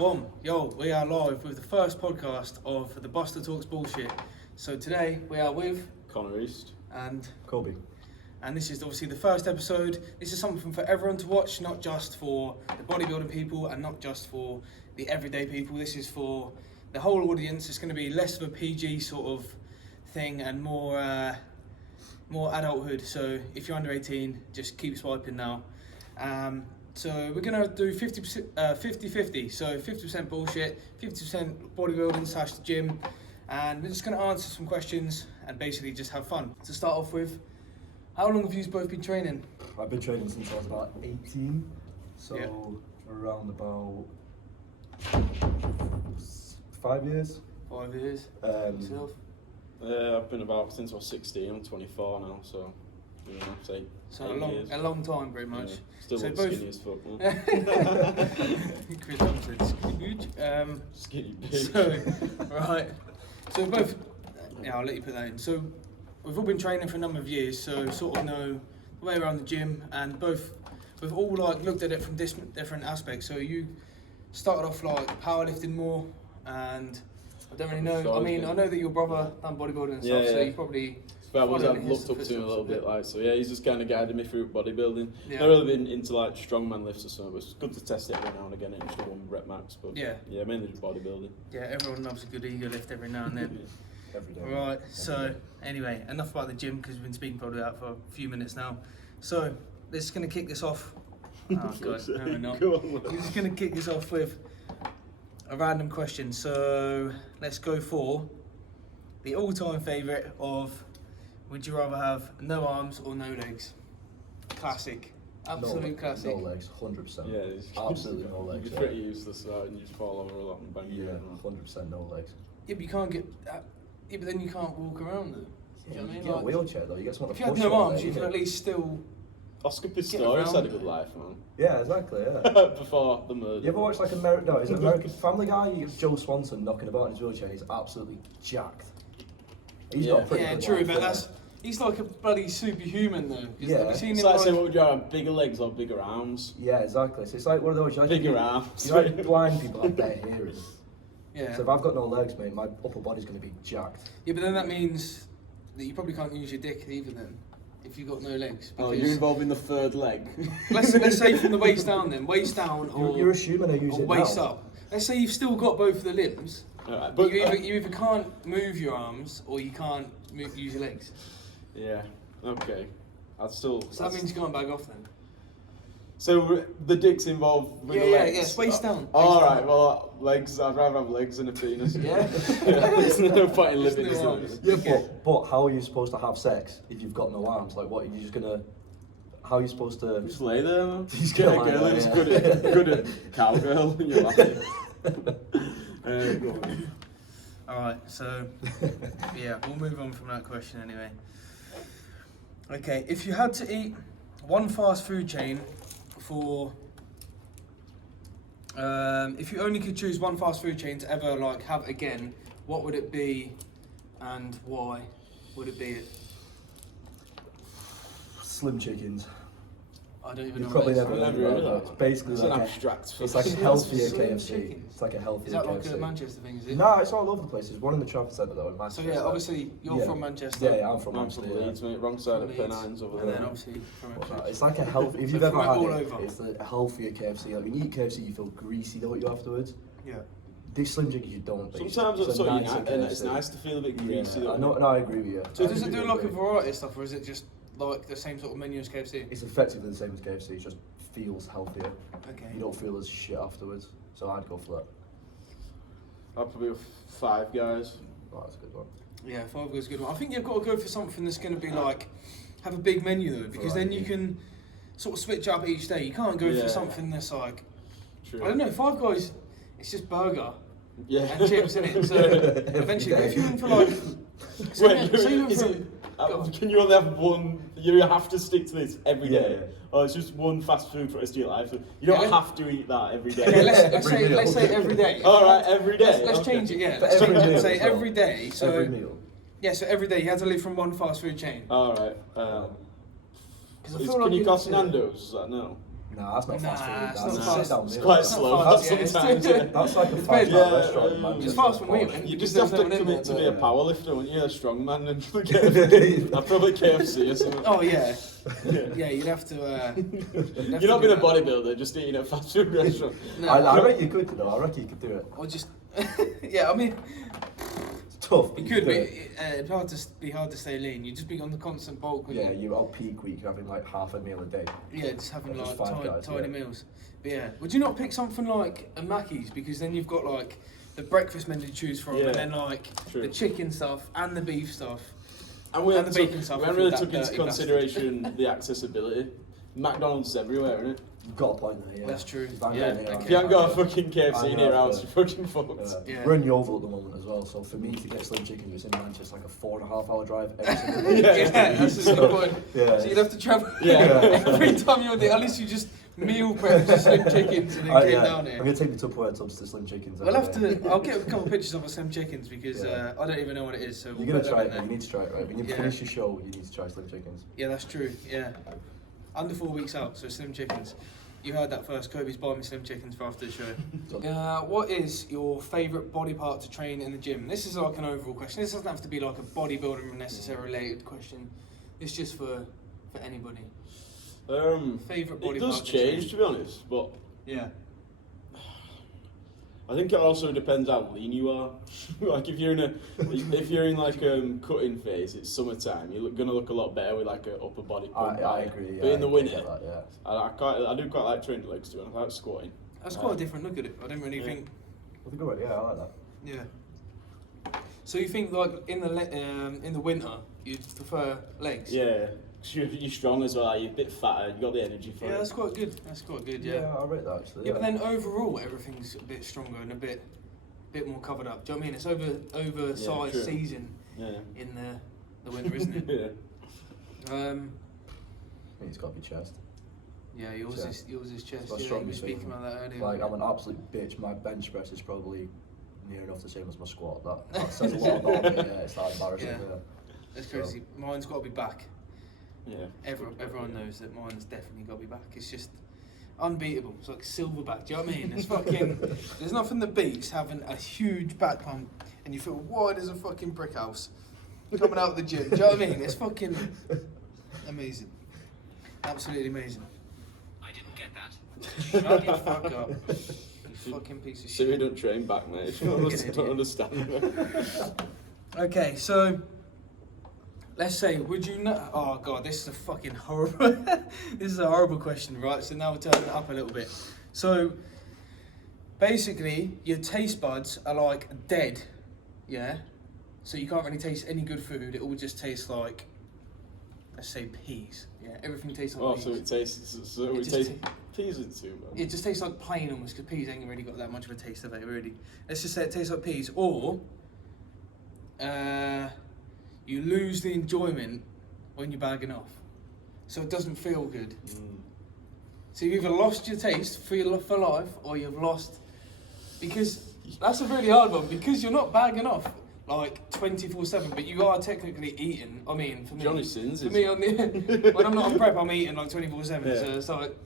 Boom. Yo, we are live with the first podcast of the Buster Talks Bullshit. So today we are with Connor East and Colby. And this is obviously the first episode. This is something for everyone to watch, not just for the bodybuilding people and not just for the everyday people. This is for the whole audience. It's going to be less of a PG sort of thing and more adulthood. So if you're under 18, just keep swiping now. So we're going to do 50-50. So 50% bullshit, 50% bodybuilding / the gym. And we're just going to answer some questions and basically just have fun. To start off with, how long have you both been training? I've been training since I was about 18, so Yeah. around about 5 years. 5 years. Yourself? I've been about since I was 16. I'm 24 now, so say So 8 years. a long time, pretty much. Yeah. Still So look both- skinny as fuck. Man. Chris Thompson, huge. Skinny bitch. So, right. So both, yeah, I'll let you put that in. So we've all been training for a number of years, so sort of know the way around the gym, and both we've all like looked at it from different aspects. So you started off like powerlifting more, and I don't really know. I mean, I know that your brother done bodybuilding and stuff, Yeah, so yeah. you probably. But followed I've in his looked up to him a little footsteps bit, like, so yeah, he's just kind of guided me through bodybuilding. Yeah. Not really been into like strongman lifts or something, but it's good to test it every now and again. It's just one rep max, but Yeah. mainly just bodybuilding. Yeah, everyone loves a good ego lift every now and then. Every day. Right, so anyway, enough about the gym because we've been speaking probably about for a few minutes now. So, this is going to kick this off. Oh, God, no, we're not. Go on, We're just going to kick this off with a random question. So, let's go for the all-time favourite of would you rather have no arms or no legs? Classic. Absolute classic. No legs, 100%. Yeah, it's Absolutely no legs. You're pretty useless, and you just fall over a lot and bang Yeah, your head. 100% no legs. Yeah, but you can't get... yeah, but then you can't walk around though. You know what I mean? You get a Like, wheelchair though, you get someone if to you had push no on arms, there, you could at least still... Oscar Get Pistorius around had a it. good life, man. Yeah, exactly, yeah. Before the murder. You ever watch like American Family Guy? You get Joe Swanson knocking about in his wheelchair and he's absolutely jacked. He's Yeah. got a pretty Yeah, good true, life, but yeah. that's... He's like a bloody superhuman though. 'Cause Yeah. Have you seen It's him like like... saying, what would you have, bigger legs or bigger arms? Yeah, exactly. So it's like one of those. Bigger arms. You know, like blind people have better hearing. Yeah. So if I've got no legs, mate, my upper body's going to be jacked. Yeah, but then that means that you probably can't use your dick either then, if you've got no legs. Oh, because- you're involved in the third leg. let's say from the waist down then, waist down or, You're assuming I use or it waist now. up. Let's say you've still got both of the limbs, Alright, but you either can't move your arms or you can't use your legs. Yeah, okay. I'd still... So that means you can't bag off then. So the dick's involved with Yeah, the yeah, legs? yeah, it's waist down, waist Alright, down. well, legs, I'd rather have legs than a penis. Yeah? There's no point in living There's this no way. arms. Yeah, Okay. but how are you supposed to have sex if you've got no arms? Like, what are you just gonna? How are you supposed to? Just lay there, man. Just Get a lie girl there, who's yeah. good at cowgirl and you're laughing. Go on. Alright, so yeah, we'll move on from that question anyway. Okay, if you had to eat one fast food chain for if you only could choose one fast food chain to ever like have again, what would it be and why would it be it? Slim chickens. I don't even You've know probably what never that I've is. never heard heard of of that. that. It's basically It's like an a, abstract it's like a Slim healthier chickens. KFC. It's like a healthier Is that KFC. like a Manchester thing, is it? No, it's all over the place. There's one in the Trafford Centre though in So Manchester. yeah, obviously you're Yeah. from Manchester. Yeah, yeah, I'm from I'm Manchester. from yeah. Leeds, mate. Wrong side of Leeds. Pennines over And there. then obviously from Ipswich. It's like a health. If So you've ever from had all it, over. it's a healthier KFC. Like when you eat KFC, you feel greasy, don't you, afterwards? Yeah. These slim chickens, you don't. but Sometimes it's it's a sort of nicer united, and it's KFC. nice to feel a bit greasy. Yeah, though. no, I agree with you. So I does it do completely like a agree. variety of stuff, or is it just like the same sort of menu as KFC? It's effectively the same as KFC. It just feels healthier. Okay. You don't feel as shit afterwards. So I'd go for that. I'd probably have 5 guys. Oh, that's a good one. Yeah, Five Guys is a good one. I think you've got to go for something that's going to be like have a big menu though, because then you can sort of switch up each day. You can't go Yeah. for something that's like True. I don't know. Five Guys, it's just burger Yeah. and chips in it. So eventually, but if you're in for like, say you're in is for, it, go on. can you only have one? You have to stick to this every day. Yeah. Oh, it's just one fast food for the rest of your life. So you don't Yeah. have to eat that every day. Okay, let's Every meal. say every day. All right, every day. Let's okay. change it. Yeah, For let's every change it. meal Say as well. every day. So Every meal. yeah, so every day you had to live from one fast food chain. All right. Because I feel like Can you you'd cost have to- Nando's? Is that no? Nah, that's not fast food. it's That's not a fast. sit-down It's meal. quite slow. fast, That's yeah, it's sometimes. too- Yeah. That's like a It's five-star very- restaurant in yeah, Manchester. It's fast when we Posh. went. You because just have there's to no one in commit to there, be a but- power lifter, wouldn't you? A strong man and I'd probably KFC or something. Oh yeah, Yeah. yeah. You'd have to. You're not being a bodybuilder, just eating at a fast food restaurant. No, I reckon you could, though. I reckon you could do it. or just. Yeah, I mean, It's tough. but you you could, do but it. it'd be hard to stay lean. You'd just be on the constant bulk. wouldn't Yeah, you? you're out peak week, you're having like half a meal a day. Yeah, just having Just like Five Guys, tiny yeah. meals. But yeah, would you not pick something like a Mackey's, because then you've got like the breakfast menu to choose from, Yeah, and then like true. the chicken stuff and the beef stuff. And we And haven't the bacon stuff, we I haven't feel really that took into dirty bastard. consideration the accessibility. McDonald's is everywhere, isn't it? You've got a point there, yeah. That's true. Bang Yeah, on here, okay. If you haven't got a yeah. fucking KFC in I your know, house, yeah. you're fucking fucked. Yeah. We're in Yeovil at the moment as well, so for me to get Slim Chickens, it's in Manchester, like a 4.5 hour drive every single day. Yeah, that's a good point. Yeah. So you'd have to travel Yeah. every time you're there, unless you just meal prep just Slim Chickens and then came Yeah, down I'm here. going to take the Tupperware tubs to Slim Chickens. We'll have every day. to. I'll get a couple of pictures of our Slim Chickens because Yeah. I don't even know what it is. So we'll You're going put to try them it, in you there. need to try it, right? When you Yeah. finish your show, you need to try Slim Chickens. Yeah, that's true. Yeah, under 4 weeks out, so Slim Chickens. You heard that first. Kobe's buying me Slim Chickens for after the show. What is your favourite body part to train in the gym? This is like an overall question. This doesn't have to be like a bodybuilding necessary related question. It's just for anybody. Favourite body It does part to change, train? to be honest, but Yeah. I think it also depends how lean you are. Like if you're in like cutting phase, it's summertime. You're gonna look a lot better with like an upper body pump. I agree. But Yeah, in the I winter, get that, yeah. I do quite like training legs too. I like squatting. That's quite a different look at it. I don't really Yeah. think. I think, yeah, I like that. Yeah. So you think like in the winter you'd prefer legs? Yeah, 'cause you're strong as well. You're a bit fatter. You got the energy for Yeah, it. that's quite good. That's quite good. Yeah. I rate that actually. Yeah, but then overall everything's a bit stronger and a bit more covered up. Do you know what I mean? It's oversized true. season Yeah. in the winter, isn't it? Yeah. I think it's got to be chest. Yeah, yours Chest. is chest. It's my Yeah, you were strongest speaking thing. about that earlier. Like, I'm an absolute bitch. My bench press is probably near enough the same as my squat. That says a lot about me. Yeah, it's that embarrassing. Yeah. Yeah. That's crazy. Mine's got to be back. Yeah. Everyone knows that mine's definitely got to be back. It's just unbeatable. It's like silverback. Do you know what I mean? It's fucking. There's nothing that beats having a huge back pump and you feel wide as a fucking brick house coming out of the gym. Do you know what I mean? It's fucking amazing. Absolutely amazing. I didn't get that. Shut the fuck up. You fucking piece of So we shit. don't train back, mate. I Fucking don't idiot. understand. Okay, so let's say, would you know? Oh god, this is a fucking horrible. This is a horrible question, right? So now we'll turn it up a little bit. So basically, your taste buds are like dead, yeah. So you can't really taste any good food. It all just tastes like, let's say, peas. Yeah, everything tastes like Oh, peas. so it tastes. So It it just tastes. Peas isn't too bad. It just tastes like plain almost, because peas ain't really got that much of a taste of it, really. Let's just say it tastes like peas, or you lose the enjoyment when you're bagging off, so it doesn't feel good. So you've either lost your taste for life, or you've lost, because that's a really hard one, because you're not bagging off like 24/7, but you are technically eating. I mean, for me, Johnny Sins for is. me on the when I'm not on prep, I'm eating like 24/7. Yeah. So it's like.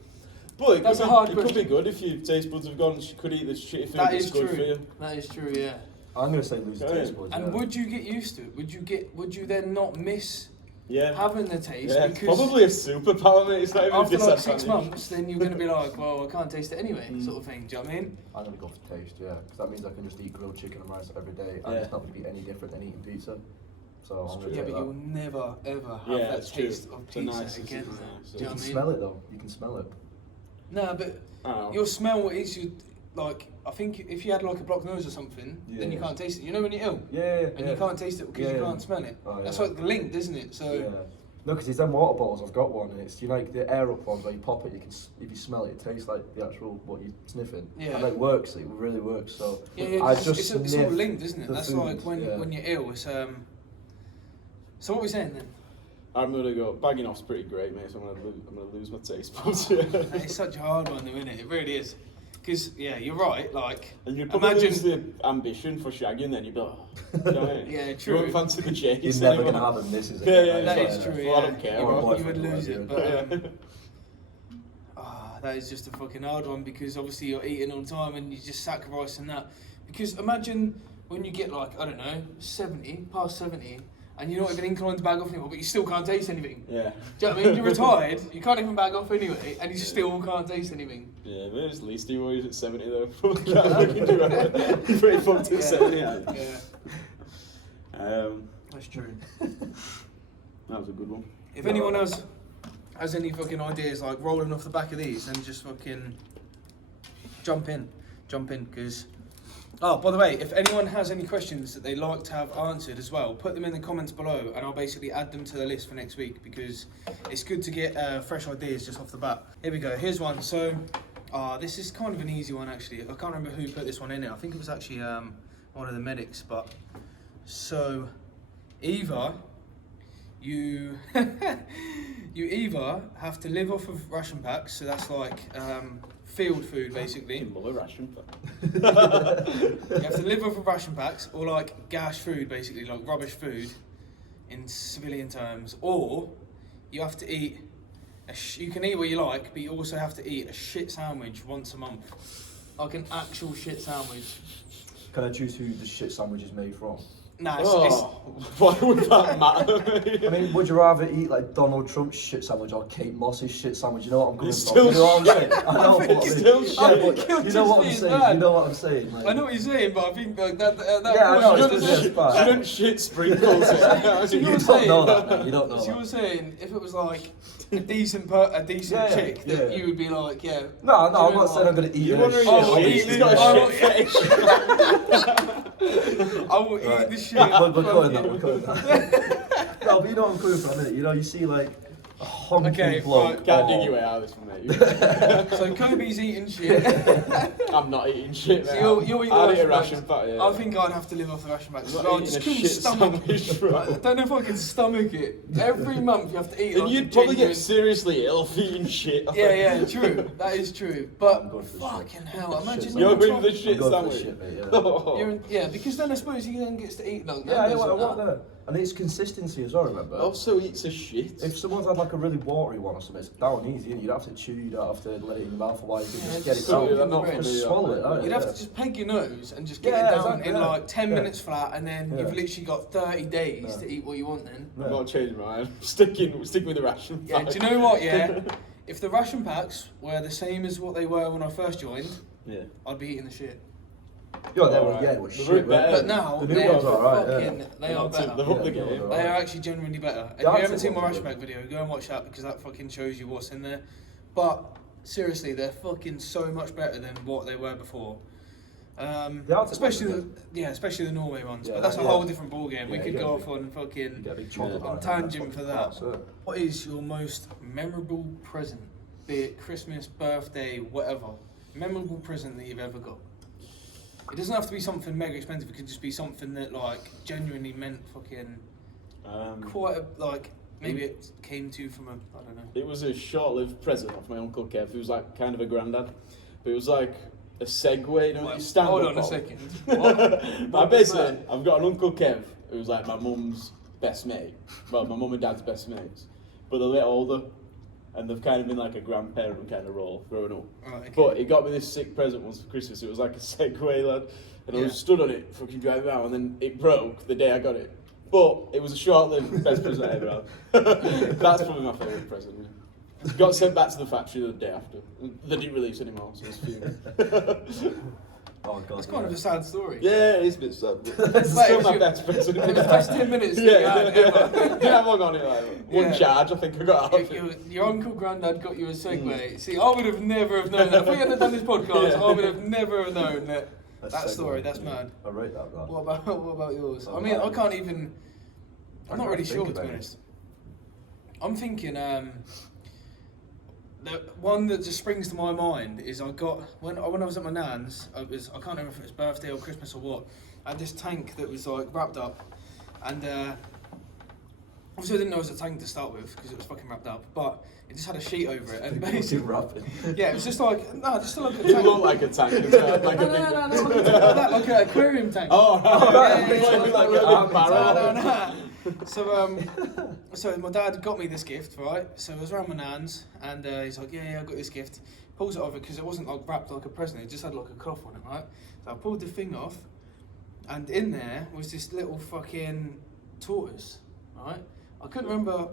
But That's a hard it could be question. good if your taste buds have gone. You could eat the shitty food That that's is good true. for you. That is true, yeah. I'm going to say lose the Okay. taste buds. And yeah. would you get used to it? Would you then not miss Yeah. having the taste? Yeah. It's Because probably a superpower, mate. It's not even a after like 6 disadvantage. months, then you're going to be like, well, I can't taste it anyway, sort of thing. Do you know what I mean? I'm going to go for taste, yeah. Because that means I can just eat grilled chicken and rice every day, and Yeah. it's not going to be any different than eating pizza. So I'm going to Yeah, take but that. you'll never ever have Yeah, that that's true. taste of It's a pizza nice- again. it's a though. nice- Do You you know can what I mean? smell it though. You can smell it. No, but Oh. your smell is your like. I think if you had like a blocked nose or something, then you Yeah. can't taste it. You know when you're ill Yeah, and you can't taste it because you Yeah. can't smell it. Oh, That's yeah. like linked, isn't it? So Yeah. No, because it's them water bottles. I've got one, and it's like the air up ones where you pop it. You can, if you smell it, it tastes like the actual what you're sniffing. Yeah. And it works. It really works. So yeah, I it's, just it's all sniff linked, isn't it? the That's food, like when yeah. when you're ill. It's So what are we saying then? I'm gonna go. Bagging off's pretty great, mate. So I'm gonna lose my taste buds. Yeah. That is such a hard one, though, isn't it? It really is. Because yeah, you're right. Like And you'd probably imagine. lose the ambition for shagging. Then you'd be like, you know what I mean? Yeah, You true. won't fancy the chase. you're never anymore. gonna have them misses Yeah, again. yeah, like, That yeah. is true. Well, Yeah, I don't care. You, Or a would, boyfriend you would or lose whatever, it, but Yeah. That is just a fucking hard one because obviously you're eating all the time and you're just sacrificing that. Because imagine when you get like, I don't know, 70, past 70, and you're not even inclined to bag off anymore, but you still can't taste anything. Yeah. Do you know what I mean? You're retired, you can't even bag off anyway, and you still can't taste anything. Yeah, maybe it's least he was at 70 though. You're pretty fucked at 70. Yeah. That's true. That was a good one. If anyone has any fucking ideas like rolling off the back of these, then just fucking jump in, because... Oh, by the way, if anyone has any questions that they'd like to have answered as well, put them in the comments below and I'll basically add them to the list for next week because it's good to get fresh ideas just off the bat. Here we go, here's one. So, this is kind of an easy one actually. I can't remember who put this one in there. I think it was actually one of the medics, but... So, either you either have to live off of ration packs, so that's like field food basically. You love a ration pack. You have to live off of ration packs, or like gash food basically, like rubbish food in civilian terms, or you have to eat you can eat what you like, but you also have to eat a shit sandwich once a month, like an actual shit sandwich. Can I choose who the shit sandwich is made from? Nah, why would that matter? I mean, would you rather eat like Donald Trump's shit sandwich or Kate Moss's shit sandwich? You know what I'm going It's from? still You know what I'm saying? I know I think what it's I still mean. shit. Yeah, I but think you know what I'm it's saying. bad. You know what I'm saying. Like, I know what you're saying, but I think like that Yeah, I know, point, it's you just- it's bad. Shouldn't shit sprinkles. So you you're don't saying, know that, man. You don't know so that. you're saying if it was like a decent Yeah, chick, that yeah. you would be like, yeah. No, do you I'm know not saying I'm what? going to eat You it. wonder Oh, if eat he's it. got a Oh, shit fetish. I will eat the shit. We're cutting from that, you. we're cutting that. No, but you know what I'm coming from a minute. You know, you see like a honking Okay, bloke. right. Can't dig your way out of this one, mate. So Kobe's eating shit. I'm not eating shit, So mate. you'll eat the I'll eat a ration ration pack, yeah. I think I'd have to live off the ration packs. I'm I not just eating a couldn't shit stomach. sandwich, bro. I don't know if I can stomach it. Every month you have to eat. And like, you'd a probably genuine- get seriously ill for eating shit. Yeah, true. That is true. I'm But going for the fucking shit. hell, imagine Shit You're you're going for the trying- shit I'm going for the sandwich. shit, mate, yeah. Oh. Yeah, because then I suppose he then gets to eat like Yeah, members of what that. there. And it's consistency as well, remember? Also eats a shit. If someone's had like a really watery one or something, it's down easy, and you don't have to chew, you don't have to let it in your mouth for a while, you can Yeah, just get it just out. suck it in not the brain. Just familiar. swallow it, don't you? You'd have Yeah. to just peg your nose and just get Yeah, it down exactly, in yeah. like 10 Yeah. minutes flat, and then Yeah. you've literally got 30 days Yeah. to eat what you want then. I've got to change my mind. Sticking with the ration Yeah, pack. do you know what, yeah? If the ration packs were the same as what they were when I first joined, Yeah. I'd be eating the shit. Yeah, they were, Alright. yeah, it was They're shit. better. weren't But now, The new they're ones are alright, yeah. fucking, they are They've better. up the Yeah, game. they're They are actually genuinely better. If Yeah, you I'd haven't say seen my ones are ration pack video, go and watch that because that fucking shows you what's in there. But seriously, they're fucking so much better than what they were before. They are Especially different, especially the Norway ones. Yeah, but that's a yeah. whole different ball game. We Yeah, could you go get off on You fucking get a big chocolate on bar, tangent that's for fucking that. class, yeah. What is your most memorable present? Be it Christmas, birthday, whatever. Memorable present that you've ever got. It doesn't have to be something mega expensive. It could just be something that like genuinely meant fucking quite a, like maybe it came to you from a I don't know. It was a short-lived present off my uncle Kev, who was like kind of a granddad. But it was like a Segway, you know, Like, you stand hold up on a on. second. But What was basically, that? I've got an uncle Kev, who's like my mum's best mate. Well, my mum and dad's best mates. But they're a bit older, and they've kind of been like a grandparent kind of role growing up. Right, okay. But he got me this sick present once for Christmas. It was like a Segway, lad. And I Yeah. was stood on it, fucking driving around, and then it broke the day I got it. But it was a short-lived best present I ever had. That's probably my favourite present. Yeah. Got sent back to the factory the day after. They didn't release anymore, so it's fuming. Oh god. It's kind of a sad story. Yeah, it is a bit sad. But it's Like, still if my you- best present. It was the best 10 minutes that Yeah, you had ever. didn't have long on it. Like, one Yeah. charge, I think I got out of Your, it. your uncle granddad got you a Segway. See, I would have never have known that. If we hadn't done this podcast, Yeah. I would have never have known that. That's That Segway, story, that's yeah. mad. I rate that. What about yours? Oh, I mean, I mine. can't even. I'm not can't really think sure, to of be any. honest. I'm thinking, the one that just springs to my mind is I got when I was at my nan's. I can't remember if it was birthday or Christmas or what. I had this tank that was like wrapped up, and obviously I didn't know it was a tank to start with because it was fucking wrapped up, but it just had a sheet over it, and basically, rapping. yeah, it was just like just like a It tank. looked like a tank as well, like a big No, like that, like an aquarium tank. Oh, Yeah, right. yeah, yeah, Like like a a barrel. no. So so my dad got me this gift, right? So I was around my nan's, and he's like, yeah, I got this gift. Pulls it over because it wasn't like wrapped like a present. It just had like a cloth on it, right? So I pulled the thing off, and in there was this little fucking tortoise, right? I couldn't remember.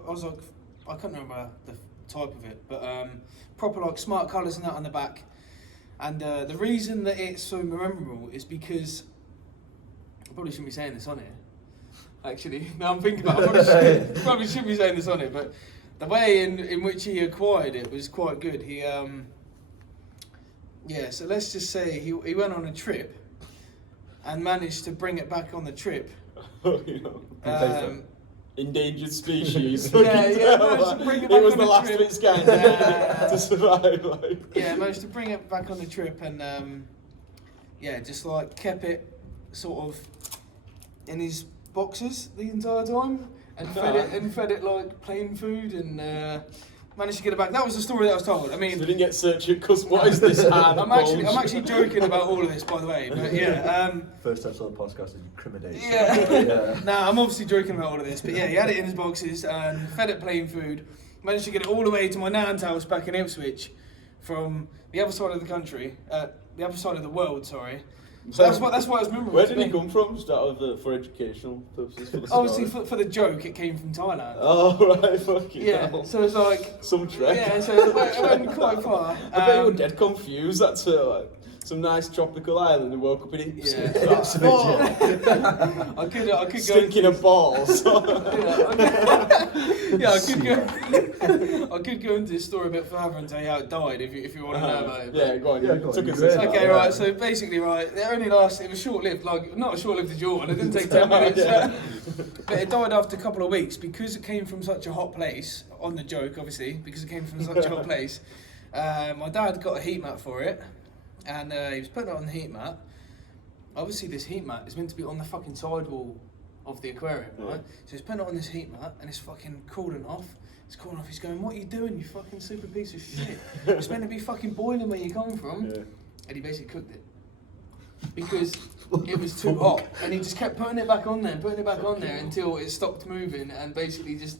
I couldn't remember the type of it, but proper like smart colours and that on the back. And the reason that it's so memorable is because I probably shouldn't be saying this on here. Actually, now I'm thinking about it, probably shouldn't be saying this on it, but the way in which he acquired it was quite good. He so let's just say he went on a trip and managed to bring it back on the trip. Endangered species. Managed to bring it back it was on the the last trip. of its kind to survive. Like. Yeah, managed to bring it back on the trip and just like kept it sort of in his boxes the entire time and fed it like plain food and managed to get it back. That was the story that I was told. I mean, so we didn't get searched because what is this hard? I'm actually joking about all of this, by the way. But yeah, First episode of the podcast is incriminating. yeah. Nah, I'm obviously joking about all of this, but yeah, he had it in his boxes and fed it plain food. Managed to get it all the way to my nan's house back in Ipswich from the other side of the country, the other side of the world. Sorry. So that's why it was memorable. Where did he come from? Just out of for educational purposes? For the Obviously, story? for the joke, it came from Thailand. Oh right, fuck you. Yeah, so it's like some trek. Yeah, so it went quite far. I bet you were dead confused. That's like some nice tropical island and woke up in Ipswich. Yeah. I could go stinking of balls. I could go into this story a bit further and tell you how it died if you want to know about it. Yeah, go on. Yeah, go on. Took us Okay, right. So basically, right, it was short-lived. Like not as short-lived as your one. It didn't take 10 minutes. But it died after a couple of weeks because it came from such a hot place. On the joke, obviously, because it came from such a hot place. My dad got a heat mat for it, and he was putting it on the heat mat. Obviously, this heat mat is meant to be on the fucking sidewall of the aquarium, right? So he's putting it on this heat mat, and it's fucking cooling off. It's cooling off. He's going, "What are you doing, you fucking super piece of shit? It's meant to be fucking boiling where you come from." Yeah. And he basically cooked it because it was too hot, and he just kept putting it back on there, until it stopped moving, and basically just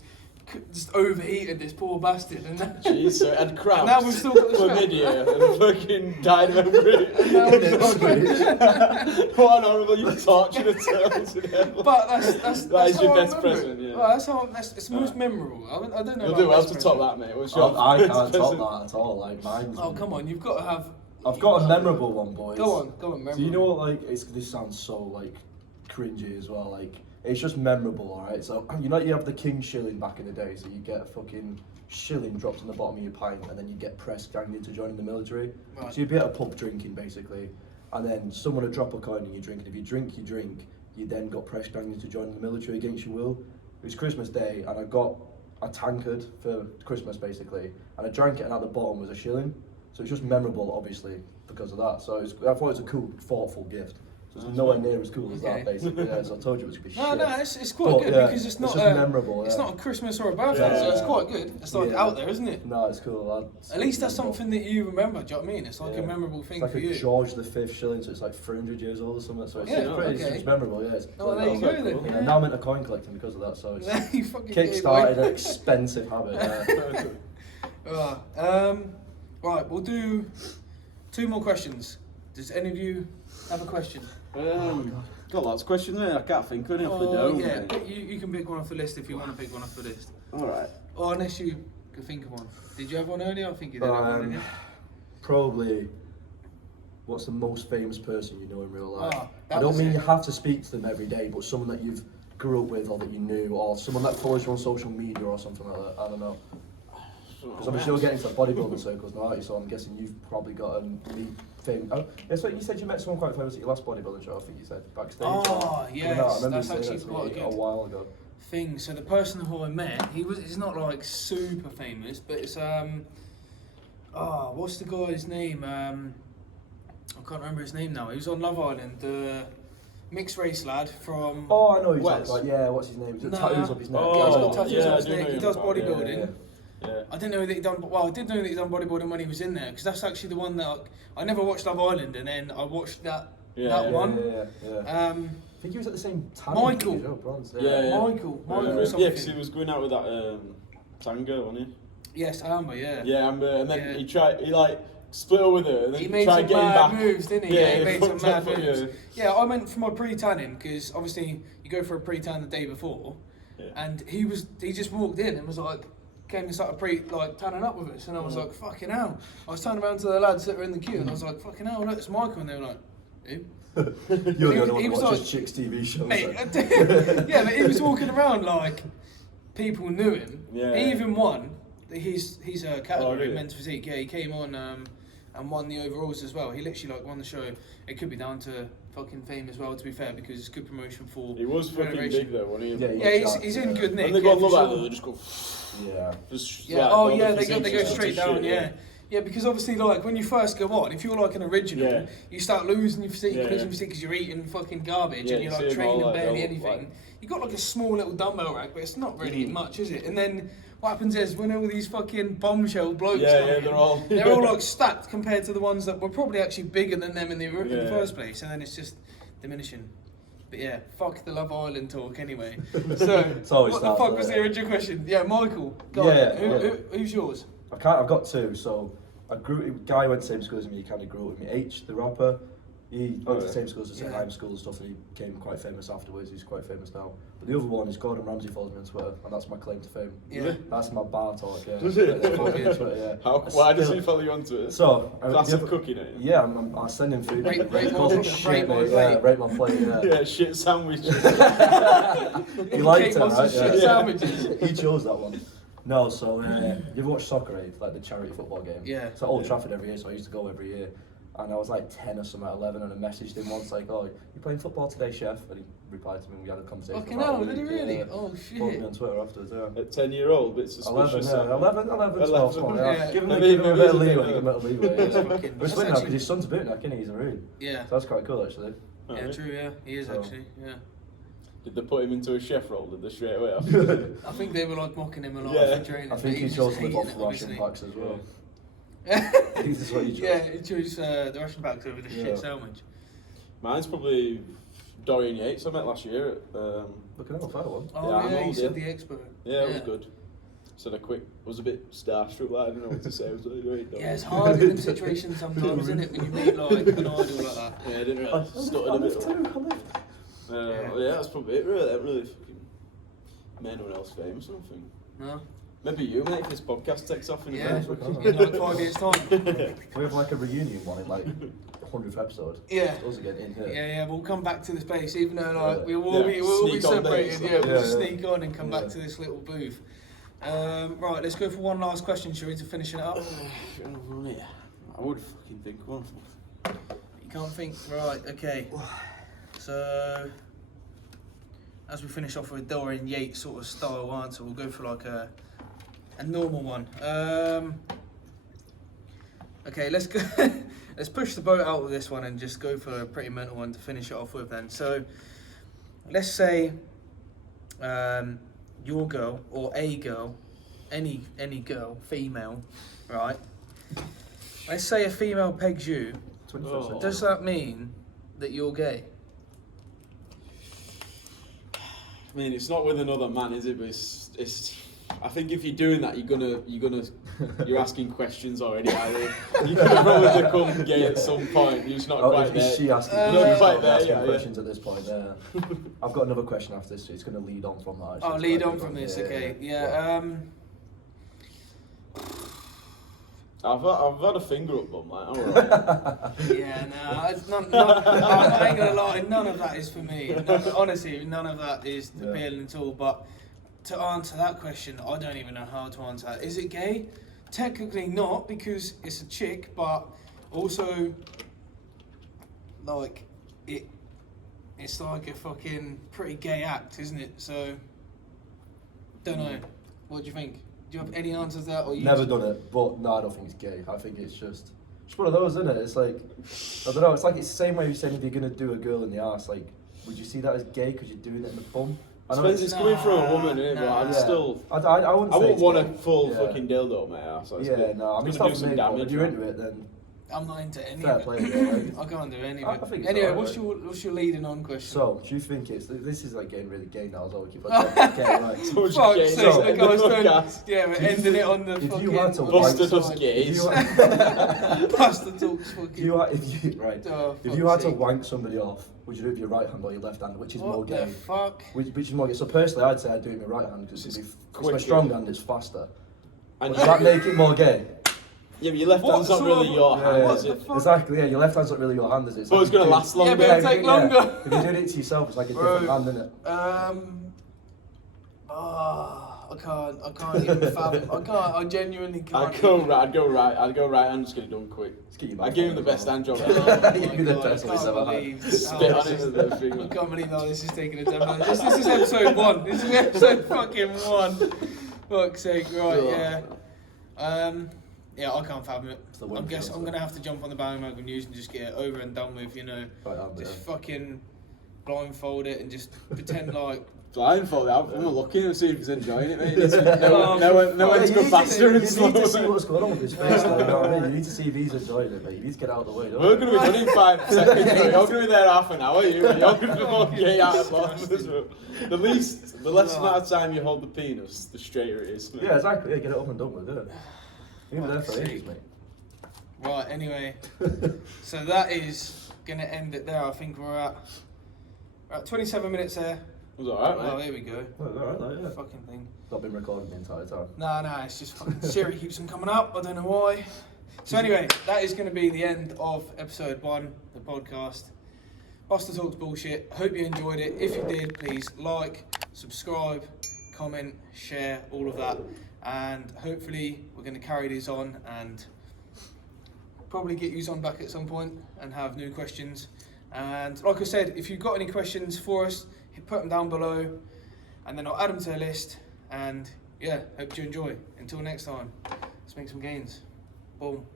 overheated this poor bastard. And that, jeez, so it had crabs, and now we've still got the chlamydia, and fucking died of hungry. What an horrible, you tortured a turtle to death. But that is how your I best remember present, it. yeah. Well, it's the most memorable. I don't know. You'll about do well best to top present. that, mate. What's your I best can't present? top that at all. Like mine's. Oh come on, you've got to have. I've got a memorable one, boys. Go on, memorable. So you know what? Like, this sounds so like cringy as well. Like, it's just memorable, alright? So you have the king shilling back in the day. So you get a fucking shilling dropped on the bottom of your pint, and then you get press ganged into joining the military. Right. So you'd be at a pub drinking basically, and then someone would drop a coin and you drink. And if you drink, you then got press ganged into joining the military against your will. It was Christmas Day, and I got a tankard for Christmas basically, and I drank it, and at the bottom was a shilling. So it's just memorable, obviously, because of that. So I thought it was a cool, thoughtful gift. So it's nowhere near as cool as that, basically. Yeah, so I told you it was going to be shit. No, it's quite good because it's not just memorable. It's not a Christmas or a birthday, so it's quite good. It's like out there, isn't it? No, it's cool. At least that's something that you remember. Do you know what I mean? It's like a memorable thing it's like for you. a George V shilling, so it's like 300 years old or something. So it's memorable. Yeah. It's there you go then. And now I'm into coin collecting because of that. So it's You fucking kick-started an expensive habit. Right, we'll do 2 more questions. Does any of you have a question? Got lots of questions there. I can't think of any off the dome. Yeah, you can pick one off the list if you want to pick one off the list. Alright. Or unless you can think of one. Did you have one earlier? I think you did have one earlier. Probably, what's the most famous person you know in real life? I don't mean you have to speak to them every day, but someone that you've grew up with or that you knew, or someone that follows you on social media or something like that. I don't know. Because I'm sure you're getting into bodybuilding circles now, aren't you? So I'm guessing you've probably got a famous. Oh, yeah, so you said you met someone quite famous at your last bodybuilding show. I think you said backstage. Oh, yes, I remember that's you saying actually that to quite me good. a while ago. Thing. So the person who I met, he's not like super famous, but it's what's the guy's name? I can't remember his name now. He was on Love Island, the mixed race lad from. Oh, I know who Wes. you're talking about. Yeah, what's his name? He's got tattoos up his neck. Yeah, he's got tattoos yeah, on his I do neck. know He him does about- bodybuilding. Yeah. I didn't know that he'd done. Well, I did know that he'd done bodybuilding when he was in there, because that's actually the one that I never watched Love Island, and then I watched that one. Yeah. think he was at the same time. Michael. You know, bronze. Yeah. Michael Yeah, something. because he was going out with that Tango, wasn't he? Yes, Amber, yeah. Yeah, Amber, and then Yeah. he like split up with her, and then He made tried some getting mad back. moves, didn't he? Yeah, he made some fucked mad up, moves. yeah. Yeah, I went for my pre-tanning because obviously you go for a pre-tan the day before, Yeah. and he just walked in and was like, came and started tanning up with us, and I was like, fucking hell. I was turning around to the lads that were in the queue, and I was like, fucking hell, look, it's Michael, and they were like, who? You're the only one he who was watches like- chicks TV shows. Mate, then. yeah, but he was walking around like people knew him. Yeah. He even won. He's a category really? men's physique. Yeah, he came on and won the overalls as well. He literally like won the show. It could be down to fucking fame as well, to be fair, because it's good promotion for. He was fucking federation. big though, wasn't he? Yeah, Yeah, he's in good nick. When they yeah, go on for Love sure. Island, they just go. Yeah. Just, Yeah. like, Oh all the yeah, they physiques go and straight stuff, down. shit, Yeah. Yeah, because obviously, like when you first go on, if you're like an original, Yeah. you start losing your physique, Yeah. losing your physique because you're eating fucking garbage Yeah, and you're you like see 'em all, training like, barely they'll, anything. like- You got like a small little dumbbell rack, but it's not really much, is it? And then what happens is when all these fucking bombshell blokes Yeah, come yeah, in, they're all- like stacked compared to the ones that were probably actually bigger than them in the Yeah. first place, and then it's just diminishing. But yeah, fuck the Love Island talk anyway. So always what the that, fuck was yeah. the original question? Yeah, Michael. Go Yeah, on. yeah. Who's yours? I've got two. So guy who went to the same school as me. He kind of grew up with me. H, the rapper. He went to the same school as the same Yeah. high school and stuff, and he became quite famous afterwards. He's quite famous now. But the other one is Gordon Ramsay follows me on Twitter, and that's my claim to fame. Yeah. That's my bar talk. Yeah. Does it? It's follow me on Twitter, yeah. Why does Still- he follow you on Twitter? So, Classic the other- cooking, eh? Yeah, I send him food. Rate He my- calls it rate shit, my mate. plate. Yeah, rate my plate. Yeah. Yeah, shit sandwiches. He liked Kate it, wants right? some shit Yeah. sandwiches. He chose that one. No, so you ever watch Soccer Aid, like the charity football game? Yeah. It's at Old Yeah. Trafford every year, so I used to go every year. And I was like 10 or something at 11, and I messaged him once like, "Oh, you playing football today, chef?" And he replied to me, and we had a conversation. Fucking about hell, the did he week, really? yeah. Oh Followed me shit. on Twitter afterwards, yeah. At 10-year-old, bit 11, suspicious. yeah, 11, 12, small, yeah. Yeah. Give him I a mean, bit of isn't it, leeway, though? give him a bit of leeway. That's Yeah. fucking- But it's that's funny now, actually- because his son's boot neck, innit? He's a rude. Yeah. So that's quite cool, actually. Oh, Yeah, yeah. true. Yeah, he is So- actually. Yeah. Did they put him into a chef role? Did they straight away after? I think they were like mocking him a lot Yeah. for training. I think but he was chose just to live hating off it, ration obviously. packs as well. Yeah, This is what he chose. he chose the Russian packs over the Yeah. shit sandwich. Mine's probably Dorian Yates. I met last year at. Look at that, fair one. Oh Yeah, I yeah, know, you said yeah. the expert. Yeah, it was good. Said I quick. I was a bit starstruck. Like, I didn't know what to say. I was like, wait, Yeah, it's hard in them situations sometimes, isn't it, when you meet like an idol like that. Yeah, I didn't really. I Stuttered a lived bit. too, I lived. Yeah, that's probably it. Really, I really fucking made anyone else famous or something. No. Maybe you, mate, if this podcast takes off in Yeah. the In like 5 years' time. We have like a reunion one in like 100th episode. Yeah. Us again in here. Yeah, we'll come back to this place, even though like Yeah. we'll all be Sneak on separated. dates. Yeah, we'll Yeah, just yeah. sneak on and come back Yeah. to this little booth. Right, let's go for one last question, shall we, to finish it up? I would fucking think one. You can't think, right? Okay. So, as we finish off with Dorian Yates sort of style answer, we'll go for like a normal one. Okay, let's go. Let's push the boat out with this one and just go for a pretty mental one to finish it off with. Then, so let's say your girl or a girl, any girl, female, right? Let's say a female pegs you. 21st Oh. century. Does that mean that you're gay? I mean, it's not with another man, is it? But it's. I think if you're doing that, you're asking questions already. You're gonna probably become gay at some point. You're just not Oh, quite is there. she asking, Not she's quite there, asking yeah, yeah. questions at this point? I've got another question after this, so it's going to lead on from that. actually. Oh, It's lead quite on good from one. this. Yeah, Okay, yeah. yeah. I've had a finger up bum, like, alright. Yeah, no, it's I ain't gonna lie, none of that is for me. Honestly, none of that is Yeah. appealing at all. But to answer that question, I don't even know how to answer that. Is it gay? Technically not, because it's a chick, but also, like, it's like a fucking pretty gay act, isn't it? So, don't know. What do you think? Do you have any answers to that? Or you Never just- done it, but no, I don't think it's gay. I think it's just one of those, isn't it? It's like, I don't know, it's like it's the same way you're saying if you're going to do a girl in the arse, like, would you see that as gay because you're doing it in the bum? I know Depends, it's coming from a woman, innit? But I'm Nah. still. I wouldn't I say wouldn't it's want a gay. full Yeah. fucking dildo up my ass. That's Yeah, good. no, I mean, It's it's gonna not do for me, some but damage. if you're man. into it, then I'm not into any Fair of play, it. though, right? I can't do any I of it. think it's Anyway, alright. what's your leading on question? So, do you think this is like getting really gay now as well? Keep on getting right. So much Fuck's gay sake, so- the guy's done. podcast. Yeah, we're Do you ending it think- on the if fucking. you had to on the Buster side. does gays. Buster talks fucking. If you had to sake. wank somebody off, would you do it with your right hand or your left hand? Which is more What gay? the fuck? Which is more gay? So personally, I'd say I'd do it with my right hand because it's my quicker. strong hand. It's faster. And Does that make it more gay? yeah, but your left What hand's not sort really of- your hand, what is the it? fuck? Exactly. Yeah, your left hand's not really your hand, is it? But it's gonna like- last longer. Yeah, but it'll take longer. If you're doing it to yourself, it's like a Bro. different hand, isn't it? I can't even fathom. I genuinely can't. I'd go right. I'm just gonna do it quick. Let's get you back I'd give him on the as best well. hand job Oh ever. You'd be the my best God, one he's ever I had. can't believe Spit how on this it is- with the finger. I can't believe how this is taking a turn. This is episode 1. This is episode fucking 1. Fuck's sake, right? Yeah, I can't fathom it. the one I guess for us, I'm gonna have to jump on the bandwagon news and just get it over and done with. Right hand, Just yeah. fucking blindfold it and just pretend like. Blindfold out. I'm not looking to see if he's enjoying it, mate. It's Oh, no one Yeah, to go faster and you need to see slower. what's going on with his face, though, you know what I mean? You need to see if he's enjoying it, mate. You need to get out of the way, don't We're you? going to be done in 5 seconds, bro. You're going to be there half an hour. You're going to be gay out of Disgusting. The less amount of time you hold the penis, the straighter it is. Mate. Yeah, exactly. Yeah, get it up and done with, do it. You've been there for Fuck's ages, sake. mate. Right. Anyway, so that is gonna end it there. I think we're at 27 minutes there. It was alright, Oh, mate. here we go. Well, alright, though, yeah. Fucking thing. Not been recording the entire time. Nah, it's just fucking Siri keeps them coming up. I don't know why. So anyway, that is going to be the end of episode 1, the podcast. Buster Talks Bullshit. Hope you enjoyed it. If you did, please like, subscribe, comment, share, all of that. And hopefully we're going to carry these on and probably get you on back at some point and have new questions. And like I said, if you've got any questions for us, put them down below and then I'll add them to the list. And yeah, hope you enjoy. Until next time, let's make some gains. Boom.